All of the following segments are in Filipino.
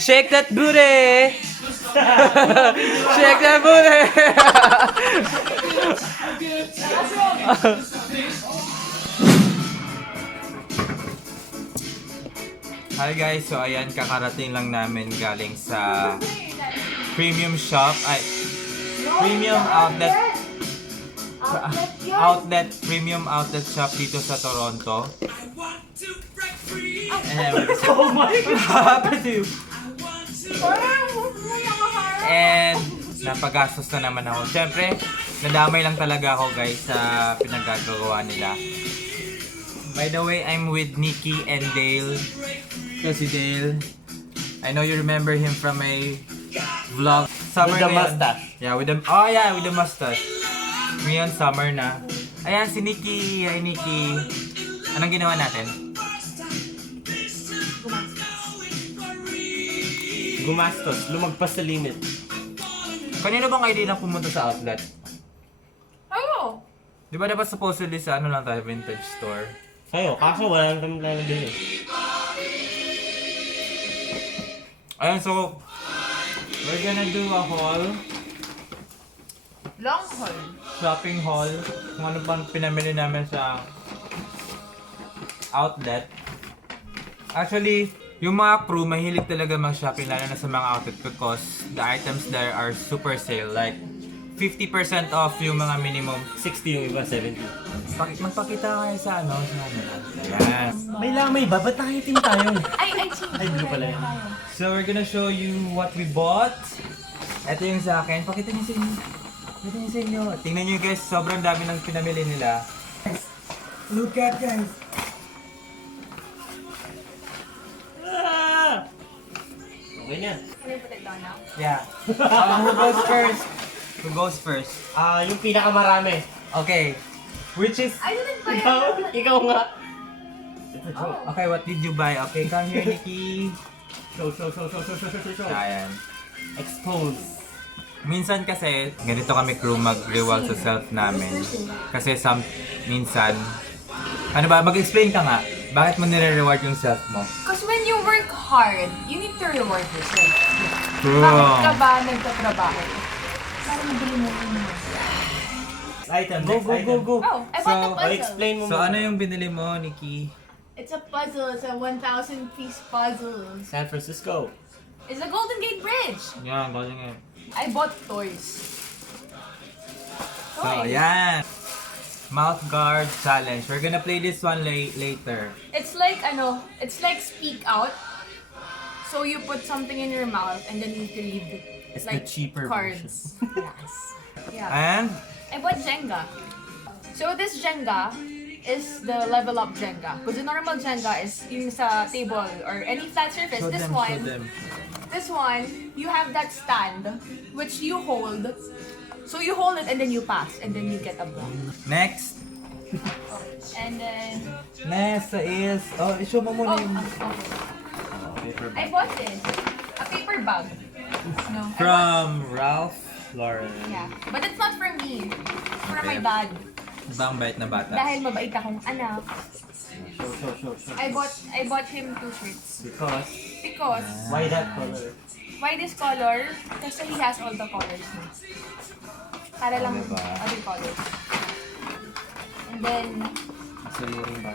Shake that booty! Shake that booty! Hi guys, so ayan, kakarating lang namin galing sa premium shop, premium premium outlet shop dito sa Toronto. Oh my God! And napagastos na naman ako. Siyempre, nadamay lang talaga ako guys sa pinagagawa nila. By the way, I'm with Nikki and Dale. So si Dale, I know you remember him from a vlog. Summer With the na yun. mustache. Yeah, with the mustache. Ngayon, summer na. Ayan, si Nikki. Hi, Nikki. Anong ginawa natin? Gumastos, lumagpas sa limit. Kanino bang idea na pumunta sa outlet? Ayo! Di ba dapat supposedly sa ano lang tayo, vintage store? Sa'yo, kaso wala nang kami lang din eh. Ayun, so we're gonna do a haul, Long haul. shopping haul, kung ano pang pinamili namin sa outlet. Actually, yung mga crew mahilig talaga mag-shopping lalo na sa mga outlet because the items there are super sale, like 50% off yung mga minimum. 60 yung iba, 70. Magpakita kayo sa ano, sa ano. Ayan. May lamay ba? Ba't nakitim tayo? Ay, blue pala yan. So we're gonna show you what we bought. Ito yung sa akin. Pakita niyo sa inyo. Pakita niyo sa inyo. Tingnan niyo guys, sobrang dami ng pinamili nila. Look at guys. Ah! Okay na. Can you put it down now? Yeah. Who goes first? Who goes first? Yung pinakamarami. Okay. Which is... I didn't buy Ikaw nga. Oh. Okay, what did you buy? Okay, come here, Nikki. Show. Ayan. Expose. Minsan kasi, ganito kami crew mag-reward sa self namin. Kasi minsan, ano ba, mag-explain ka nga. Bakit mo nire-reward yung self mo? Because when you work hard, you need to reward yourself. True. Bakit ka ba nagtatrabaho? Para mabili mo yun. Item, Go, next go, item. go, go. Oh, I bought a puzzle. Explain mo So muna. ano yung binili mo, Nikki? It's a puzzle. It's a 1,000 piece puzzle. San Francisco. It's a Golden Gate Bridge. Yan, galing nga. I bought toys. So, ayan. Mouth guard challenge. We're gonna play this one later. It's like speak out. So you put something in your mouth and then you can read It's like the cheaper cards. Yes. Yeah. And, I bought Jenga. So this Jenga is the level up Jenga. Because the normal Jenga is yung sa table or any flat surface. show This them, one, show them. this one, you have that stand which you hold. So you hold it and then you pass and then you get a block. Next. And then Next is, show mo muna yung Paper I bought this. A paper bag. No. I bought- from Ralph Lauren. Yeah. But it's not for me. It's for my dad. Ibang bait na bata. Dahil mabait akong anak. Show. I bought him 2 shirts. Because, Because why that color? why this color? Kasi he has all the colors na. Para lang Diba? other colors. And then Masunuring ba?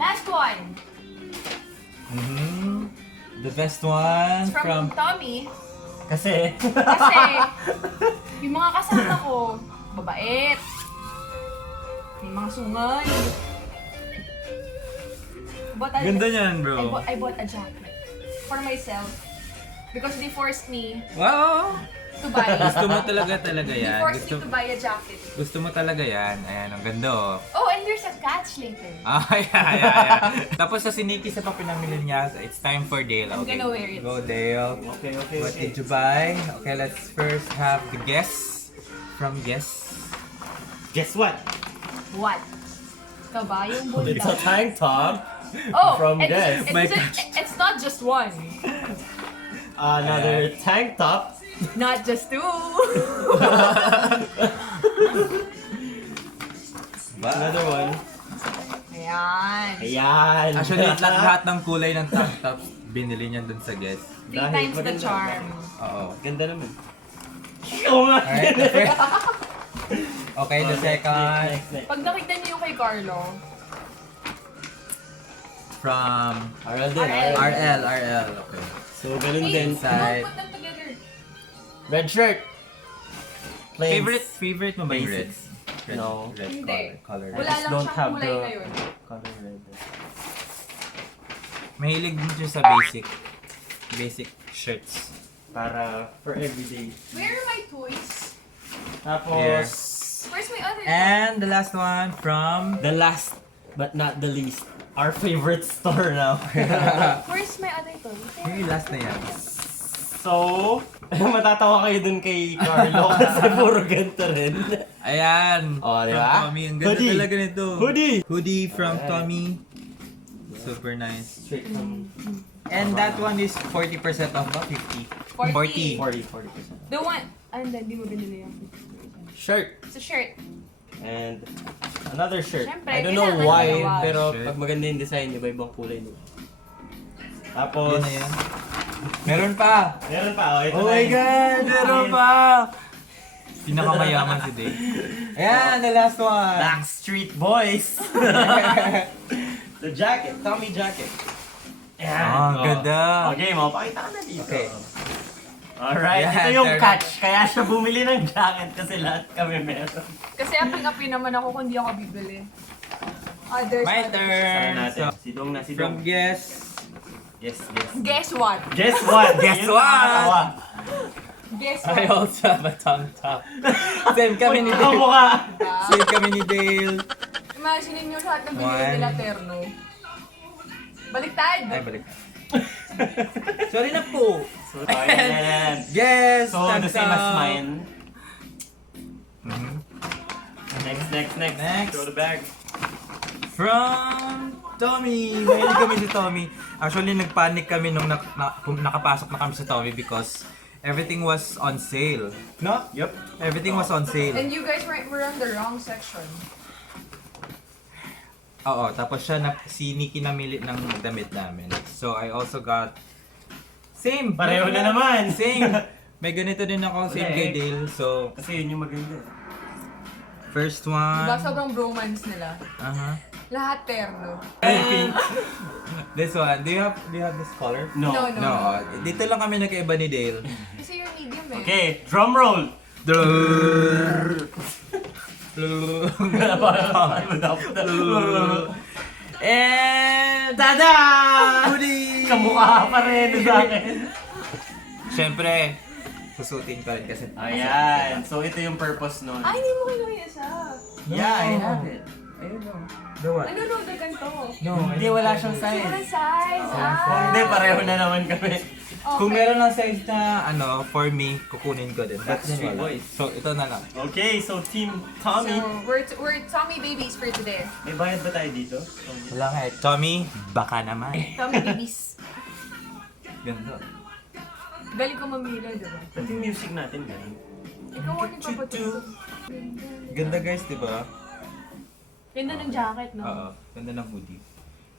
last one. The best one It's from Tommy. Kasi, Kasi yung mga kasama ko, mabait. May mga sungay. Ganda niyan, bro. I bought a jacket for myself because they forced me Wow! to buy. Gusto mo talaga They yan. forced me to buy a jacket. Gusto mo talaga yan. Ayan, ang ganda oh. Oh, and there's a catch later. Yeah. Tapos sa siniki sa papinamili niya, it's time for Dale. I'm Okay. gonna wear it. Go, Dale. okay. What did you buy? Okay, let's first have the guess from guess. Guess what? What? Kabayong It's a bunda. tank top. Oh, from Guess. My it's not just one. Another tank top. Not just 2. Another one. Ayan. Ayan. Actually, lahat ng kulay ng tank tops binili niya dun sa guest. 3 Dahil times the maganda. charm. Oo. Ganda naman. Oh my Alright, okay. Okay, the second Next. Pag nakita niyo yung kay Carlo, from RL din. RL. RL. Okay. So, ganun din. Side. put them together. Red shirt. Plain. Favorite mo ba yung red? Basics. Red, No. red Hindi. color. Wala just lang don't siyang have kulay the- na yun. Color red. Mahilig din siya sa basic shirts. Para for everyday. Where are my toys? Tapos, Where's my other And the last one from the last but not the least, our favorite store now. Where's my other toys? yung last na yan. So, matatawa kayo dun kay Carlo kasi puro ganito rin. Ayan. Oh, di From ba? Tommy. Ang ganda Hoodie. talaga nito. Hoodie from Alright. Tommy. Super nice. Straight from And that one is 40% off ba? 50? 40. 40%. The one, hindi mo binili yung Shirt. It's a shirt. And another shirt. Siyempre, I don't know kailangan why, dalawa. pero Shirt. pag maganda yung design, iba-ibang kulay nila. Tapos, Yan na yan. Meron pa! meron pa. Oh, ito Oh na my yun. God! Meron pa! Pinakamayaman si Dave. Ayan, the last one! Backstreet Boys. The jacket, Tommy jacket. Ayan. Ah, ganda. Okay, mapakita ka na dito. Okay. Alright, Yan, ito yung turn. catch. Kaya siya bumili ng jacket kasi lahat kami meron. Kasi aping-api naman ako kung di ako bibili. Others. My Sara turn! natin. So, Sidong na sidong. from Guess. Yes, yes. Guess what? Guess what? Guess Yun what? nakakatawa. Guess I what? also have a tongue top. Same kami ni Ang Dale. mukha. Same kami ni Dale. Imagine nyo lahat ng binili One. nila terno. Baliktad! Ay, balik. Sorry na po. So, ayan. Guess! So, the same as mine. Mhm. Next. Next. Throw the bag. From Tommy! Mahilig kami si Tommy. Actually, nagpanic kami nung nakapasok na kami sa Tommy because everything was on sale. No? Yup. Everything was on sale. And you guys were on the wrong section. Oo, tapos si Nikki namili ng damit namin. So, I also got same! Pareho na naman. Same! May ganito din ako, same kay Dale. So, Kasi yun yung maganda. first Diba one. sobrang bromance nila? Uh-huh. Lahat terno. And this one. Do you have this color? No. No. No. Dito lang kami nagkaiba ni Dale. Kasi you're medium eh. Okay, drum roll. And Tada! hoodie! Kamukha pa rin sa akin. Siyempre, susutin ko rin kasi. Ayan. So, ito yung purpose nun. Ay, hindi mo kinuha yung isa. Yeah, I have it. Ayun o. The what? Ano no, the ganito? No, Hindi, wala siyang size. Walang size. Hindi, pareho na naman kami. Okay. Kung meron ng size na for me, kukunin ko din. Backstreet Wala. Boys. So, ito na lang. Okay, so Team Tommy. So, we're Tommy babies for today. May bayad ba tayo dito? Wala nga eh. Tommy, baka naman. Tommy babies. Ganda. Galing ko mamila, diba? Pati yung music natin, ganun. Ikaw ang nagpapatuto. Ganda guys, di ba? Ganda ng jacket, no? Oo. Ganda ng hoodie.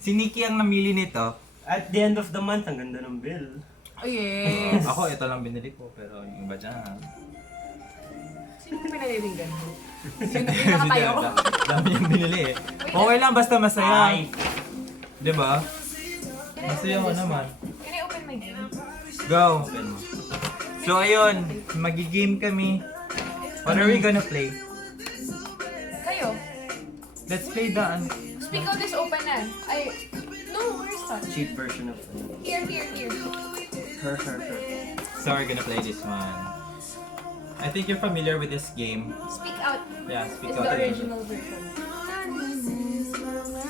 Si Nikki ang namili nito. At the end of the month, ang ganda ng bill. Oh, yes. Ako, ito lang binili ko. Pero yung iba dyan. Sino yung pinalilinggan mo? Sino yung nakatayo? Dami yung binili eh. Okay lang, basta masaya. Ay. Di ba? Masaya ko naman. Can I open my game? Go! So ayun, magi-game kami. What are we gonna play? Kayo. Let's play the Speak out is open na. Ay, no, where's that? Cheap version of Here. her. So we're gonna play this one. I think you're familiar with this game. Speak out Yeah, speak is out the again. original version.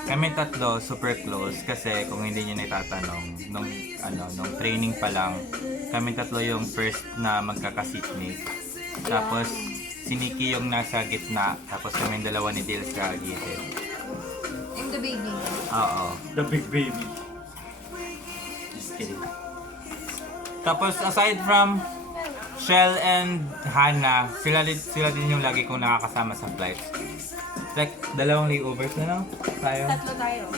Kami tatlo super close kasi kung hindi niyo natatanong nung training pa lang, kami tatlo yung first na magkaka-seatmate. Tapos si Nikki yung nasa gitna, tapos kami yung dalawa ni Dale sa gilid. I'm the baby. Oo. The big baby. Just kidding. Tapos aside from Shell and Hannah, sila din yung lagi kong nakakasama sa flights. Like, dalawang layovers na, no? Tayo. Tatlo tayo.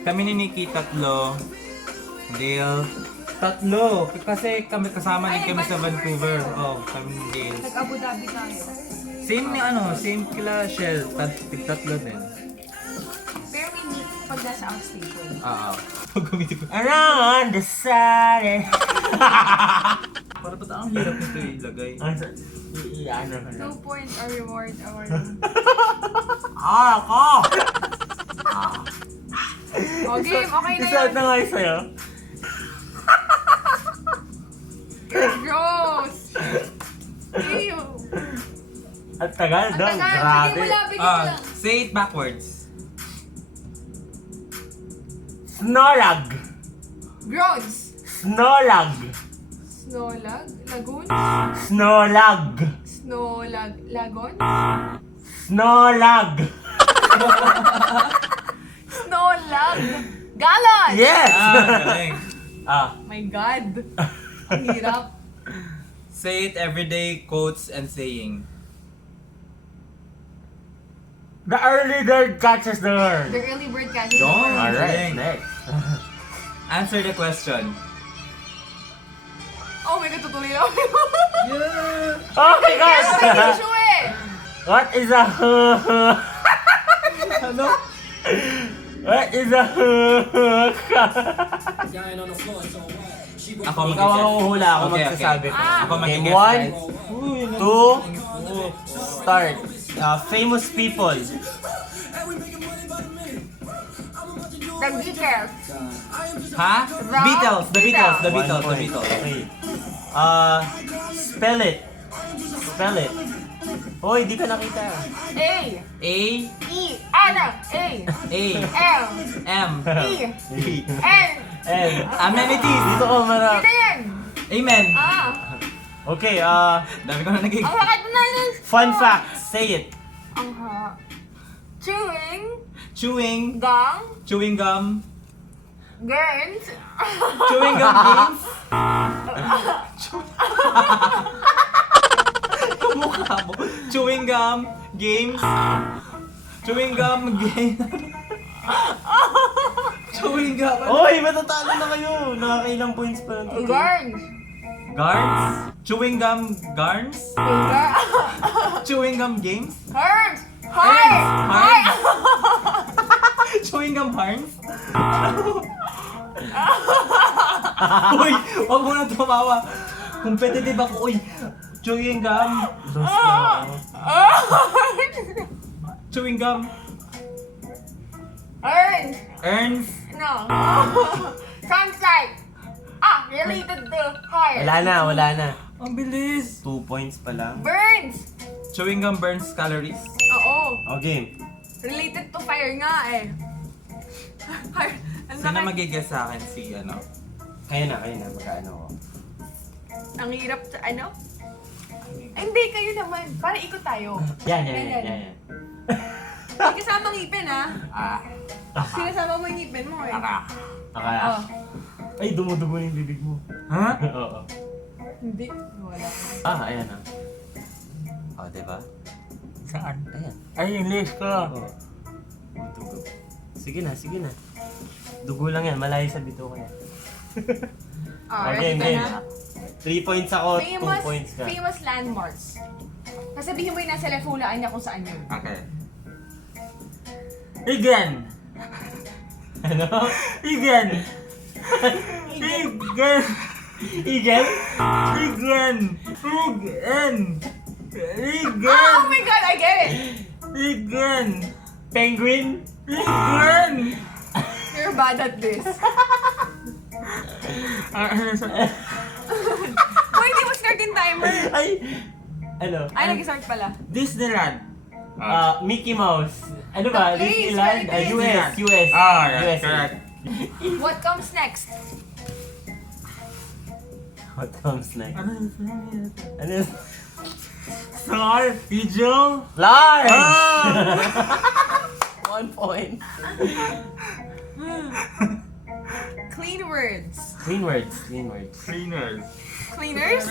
Kami ni Nikki, 3. Dale, 3. Kasi kami kasama din kami sa Vancouver. Oh, kami ni Dale. Nag-Abu Dhabi tayo. Same ni same kila Shell. 3 din. Pero we meet pag nasa outstation. Oo. Pag gumiti ko. Around the sun. Para ba't ang hirap nito ilagay? Ano? 2 points or reward or... Ako! Oh, game. Okay na Isuot yun. na nga yung sa'yo. Gross! Ew. At tagal Ang daw. tagal. Grabe. Bigyan mo lang, bigyan mo lang. Say it backwards. Snolag. Gross! Snolag. Snowlag? Lagoon? Snolag. Snowlag? Lagon? Snolag. Snowlag? Galon! Yes! Galing. My God! Ang hirap. Say it everyday quotes and saying. The early bird catches the worm. The early bird catches the Yun. worm. Alright, Galing. next. Answer the question. Oh my God, tutuloy lang. Oh my Yes, may God! issue eh! What is a Ano? What is a Ako Ikaw ang huhula, ako Okay, magsasabi. Ah. Ako Game mag-guess, 1, 2, start. Famous people. The Beatles. Ha? Rock? Beatles. The Beatles. The 1 Beatles. The point. Beatles. Okay. Spell it. Spell it. Hoy, di ka nakita. A. A. E. Ano? A. A. M. M. E. N. And, Amenities. dito ko marap. Ito yan. Amen. Ah. Okay, Dami ko na naging. Ang lakat na yun. fun fact. Say it. Ang ha. Chewing. Chewing. Gum. Chewing gum. Girls. Chewing gum games. Kamukha mo. Chewing gum games. Chewing gum game. Chewing gum. Hoy, matatalo na kayo. Nakakailang points pa lang. Girls. Garns. Chewing gum garns. Chewing gum games. Girls. Hi. Hi. Chewing gum harns. Uy, wag mo na tumawa. Competitive ako. Uy, chewing gum. Dos na ako. Chewing gum. Earns. Earns. No. Sunlight. Related to heart. Wala na. Ang bilis. 2 points pa lang. Burns. Chewing gum burns calories. Oo. Okay. Related to fire nga eh. Fire. Ang Sino laki- magigess sa akin si ano? Kayo na. Magkaano ko. Ang hirap sa ano? Ay, hindi, kayo naman. Para ikot tayo. Yan. May kasama ngipin ha. Ah. Sinasama mo yung ngipin mo eh. Akala. Oh. Ay, dumudugo yung bibig mo. Ha? Oo. Hindi. Wala. Ayan na. Oh, diba? Saan? Ayan. Ay, English ko. Oo. Dugo. Sige na. Dugo lang yan. Malayo sa bito ko yan. Ready ka na? 3 points ako, 2 points ka. Famous landmarks. Sasabihin mo yung nasa left hulaan niya kung saan yun. Okay. Igen! Ano? Igen! Igen! Eagle? Igen! Igen! Oh my God, I get it! Igen! Penguin? Igen! You're bad at this. Why hindi mo start yung timer? Ay! Ano? Ay, nag-start pala. Disneyland. Mickey Mouse. Ano ba? The place, Disneyland? where it is. US. Ah, yeah, USA. correct. What comes next? What comes next? Ano yun? Ano yun? Star, video. Large! Ah! 1 point. Clean words. Clean words. Cleaners. Cleaners?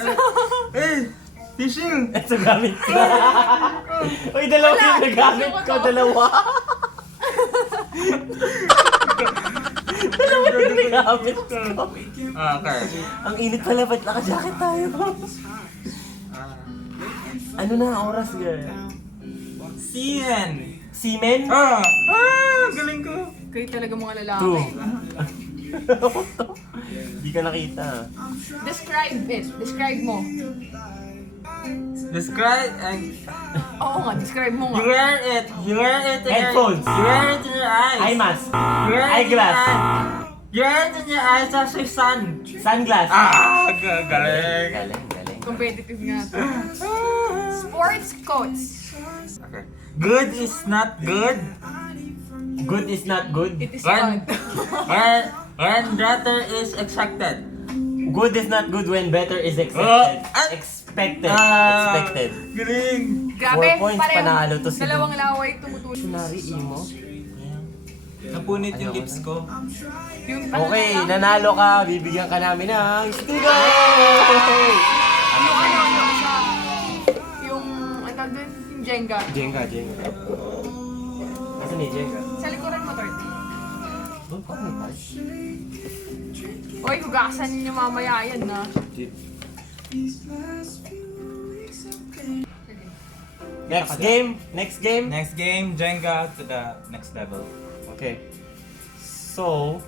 Eh! Tissue! Ito gamit ko. Uy, dalawa Wala, yung nagamit tissue ko ko. to. Dalawa. Dalawa yung nagamit ko. Okay. Ang init pala, ba't naka-jacket tayo? Ano na oras, girl? Semen! Semen? Galing ko! Kayo talaga mga lalaki. True. Hindi ka nakita. Describe it. Describe mo. Describe Oo nga, describe mo you nga. wear it. You wear it in Headphones. You wear it in your eyes. Eye mask. You wear it in your Eyeglass. eyes. You wear it in your eyes as your sun. Sunglass. Galing. Galing. Competitive nga to. Sports coats. Okay. Good is not good. Good is not good. It is When, fun. when better is expected. Good is not good when better is expected. Expected. Expected. Galing. Grabe, 4 points, panalo to si dalawang laway tumutulo. Dictionary imo. Napunit yung lips ko. Yung Okay, ano lang, nanalo ka. Bibigyan ka namin ng studio! ano, sa, yung, ang tawag dun, yung Jenga. Jenga. Nasaan ni Jenga? Sa likuran mo, Tort. Doon pa may touch. Uy, hugasan ninyo mamaya yan, na. Next game. Next game, Jenga to the next level. Okay. So...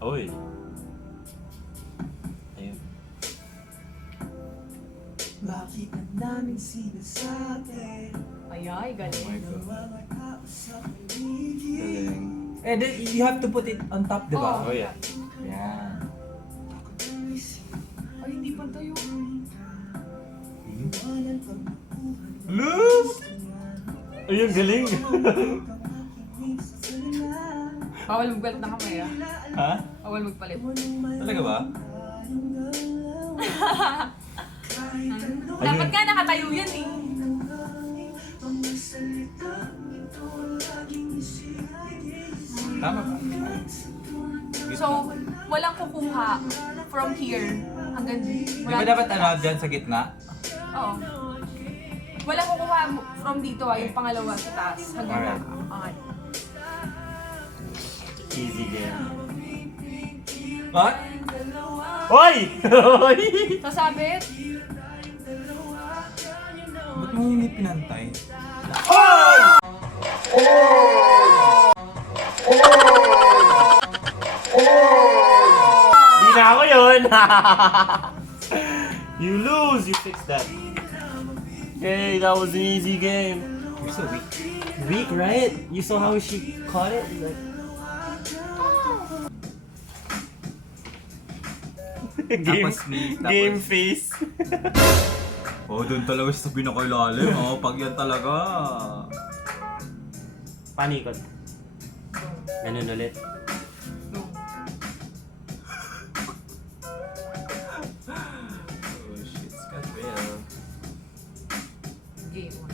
Oy. Ayun. Bakit ang daming sinasabi? Ayay, galing. Galing. Eh, then you have to put it on top, di ba? Oh, yeah. Yan. Ay, hindi pa tayo. Look! Ayun, galing. Bawal magbelt na kamay, ah. Ha? Bawal magpalit. Talaga ba? Dapat nga nakatayo yan, eh. Tama ba? So, walang kukuha from here hanggang... Di ba dapat ano, dyan sa gitna? Oo. Walang kukuha from dito, yung pangalawa sa taas hanggang Alright. angat. Easy game. What? Hoy! Hoy! Sasabit, Ba't mo hindi pinantay? Di na ako yun! You lose! You fix that. Okay, that was an easy game. You're so weak. Weak, right? You saw how she caught it? Like... game, game face. Oh, doon talaga siya sa pinakailalim. Oh, pag yan talaga. Panikot. Ganun ulit. no. Oh shit, it's got real. Game 1.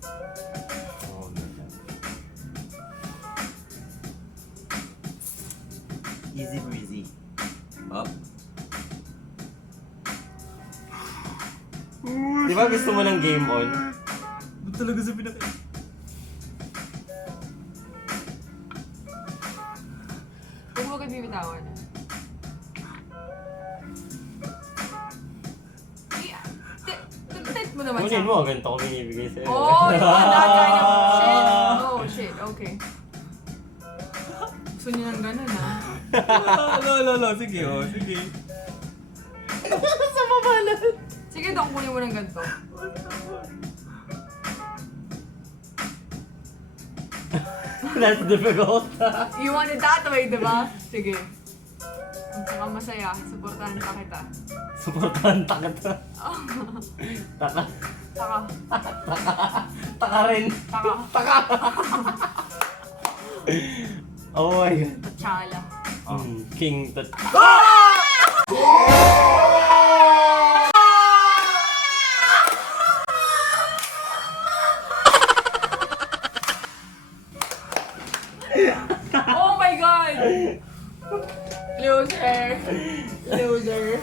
Oh my god. Easy breezy. Up. Di ba gusto mo ng game on? Doon talaga sa pinakailalim. Huwag mo agad bibitawan. Tit mo naman Kunin mo, ganito ko binibigay sa'yo. Oh, you want that kind of shit? Oh, shit. Okay. Gusto niyo ng ganun, ha? No. Sige, oh. Sige. Sa mabalat. Sige, Dong, kunin mo ng ganito. That's difficult. You want it that way, di ba? Sige. Kung masaya, supportahan pa kita. Supportahan kita. Taka. Taka. Taka rin. Taka. Taka. Oh my god. T'Challa. King Loser. Loser.